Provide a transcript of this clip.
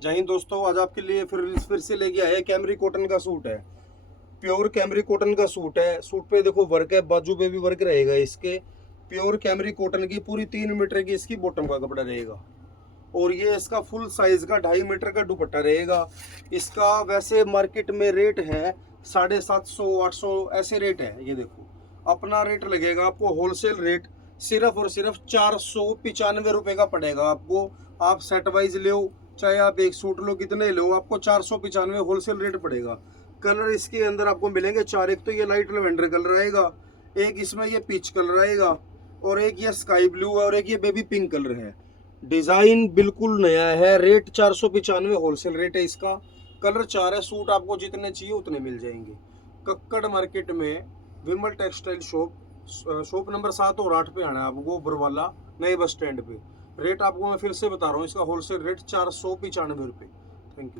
जय हिंद दोस्तों, आज आपके लिए फिर से लेके आए कैमरी कॉटन का सूट है। प्योर कैमरी कॉटन का सूट है। सूट पे देखो वर्क है, बाजू पे भी वर्क रहेगा इसके। प्योर कैमरी कॉटन की पूरी 3 मीटर की इसकी बॉटम का कपड़ा रहेगा। और ये इसका फुल साइज का 2.5 मीटर का दुपट्टा रहेगा। इसका वैसे मार्केट में रेट है 750-800 ऐसे रेट है। ये देखो अपना रेट लगेगा आपको होलसेल रेट सिर्फ और सिर्फ 495 रुपये का पड़ेगा आपको। आप सेट वाइज लो चाहे आप एक सूट लो, कितने लो, आपको 495 होलसेल रेट पड़ेगा। कलर इसके अंदर आपको मिलेंगे 4। एक तो ये लाइट लेवेंडर कलर आएगा, एक इसमें ये पीच कलर आएगा, और एक ये स्काई ब्लू है, और एक ये बेबी पिंक कलर है। डिजाइन बिल्कुल नया है। रेट 495 होलसेल रेट है इसका। कलर 4 है। सूट आपको जितने चाहिए उतने मिल जाएंगे। कक्कड़ मार्केट में विमल टेक्सटाइल शॉप नंबर 7 और 8 पे आना है आपको, बरवाला नए बस स्टैंड पे। रेट आपको मैं फिर से बता रहा हूँ, इसका होलसेल रेट 495 रुपये। Thank you.